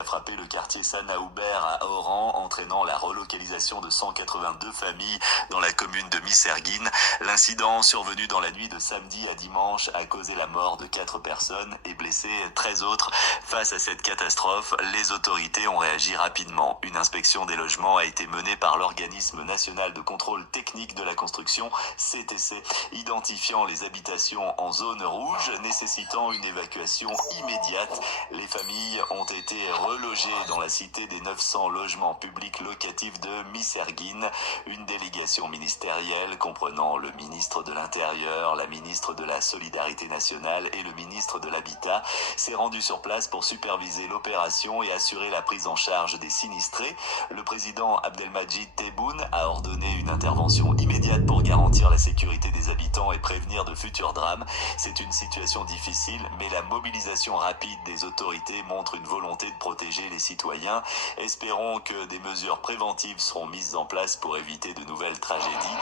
A frappé le quartier Sanaoubert à Oran, entraînant la relocalisation de 182 familles dans la commune de Misserguine. L'incident survenu dans la nuit de samedi à dimanche a causé la mort de 4 personnes et blessé 13 autres. Face à cette catastrophe, les autorités ont réagi rapidement. Une inspection des logements a été menée par l'Organisme national de contrôle technique de la construction, CTC, identifiant les habitations en zone rouge, nécessitant une évacuation immédiate. Les familles ont été relogés dans la cité des 900 logements publics locatifs de Misserguine. Une délégation ministérielle comprenant le ministre de l'Intérieur, la ministre de la Solidarité nationale et le ministre de l'Habitat s'est rendue sur place pour superviser l'opération et assurer la prise en charge des sinistrés. Le président Abdelmadjid Tebboune a ordonné une intervention immédiate pour garantir la sécurité des habitants et prévenir de futurs drames. C'est une situation difficile, mais la mobilisation rapide des autorités montre une volonté de protéger les citoyens. Espérons que des mesures préventives seront mises en place pour éviter de nouvelles tragédies.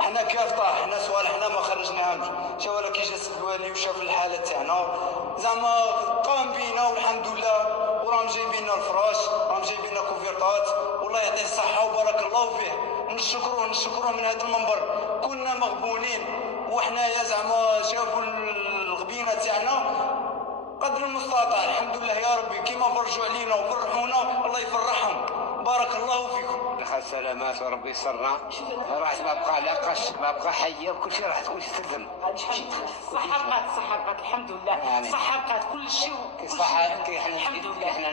حنا كافطة حنا صوالحنا ما خرجناهمش شاو راه كي جا الوالي وشاف الحالة تاعنا زعما قام بينا والحمد لله وراهم جايبين لنا الفراش راهم جايبين لنا كوفيرطات والله يعطيه الصحة وبارك الله فيه نشكروه من هذا المنبر. كنا مغبونين وحنايا زعما شافوا الغبينة تاعنا قدر المستطاع الحمد لله يا ربي كيما فرجوا علينا وفرحونا الله يفرحهم بارك الله فيكم. دخل سلامات وربي يسرنا راح ما بقى لاقاش ما بقى حيه وكل شيء راح تكون تسلم. الصحة بقات الحمد لله الصحة بقات كل شيء الحمد لله احنا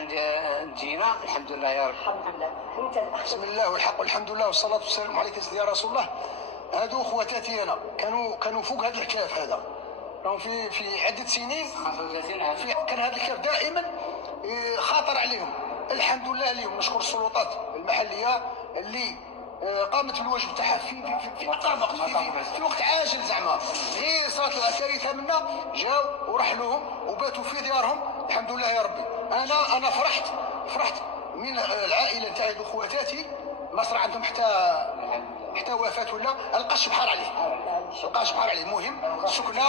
جينا الحمد لله يا رب. الحمد لله. بسم الله والحق والحمد لله والصلاة والسلام عليك يا رسول الله. هادو خواتاتي انا كانوا فوق هذا الكهف هذا راهم في عدة سنين كان هذا الكهف دائما خاطر عليهم. الحمد لله اليوم نشكر السلطات المحليه اللي قامت بالواجب تاعها في اقرب وقت في وقت عاجل زعما غير صارت الكارثه منا جاو ورحلوهم وباتوا في ديارهم الحمد لله يا ربي. انا فرحت من العائله تاعي خواتاتي ما صار عندهم حتى وفاه ولا القاش بحال عليه المهم سكنه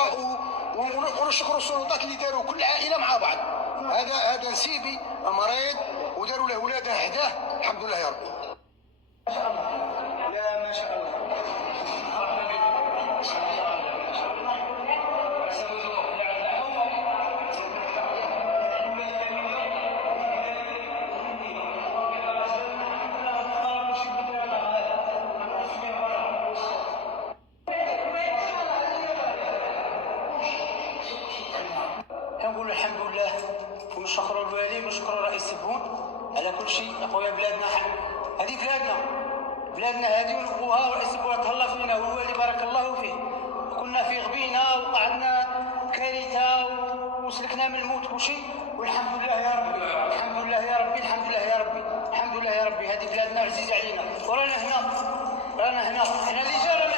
ونشكر السلطات اللي داروا كل عائله مع بعض. هذا نسيبي مريض وداروا له ولاده حداه الحمد لله يا ربي. ما شاء الله لا ما شاء الله كنقول الحمد لله ونشكروا الوالي ونشكروا رئيس تبون على كل شيء. اخويا بلادنا هذه بلادنا هذه ونبوها ورئيس تبون تهلا فينا والوالي بارك الله فيه. كنا في غبينا وقعدنا كارثه وسلكنا من الموت كل شيء والحمد لله يا ربي الحمد لله يا ربي الحمد لله يا ربي الحمد لله يا ربي. هذه بلادنا عزيزه علينا ورانا هنا احنا اللي جانا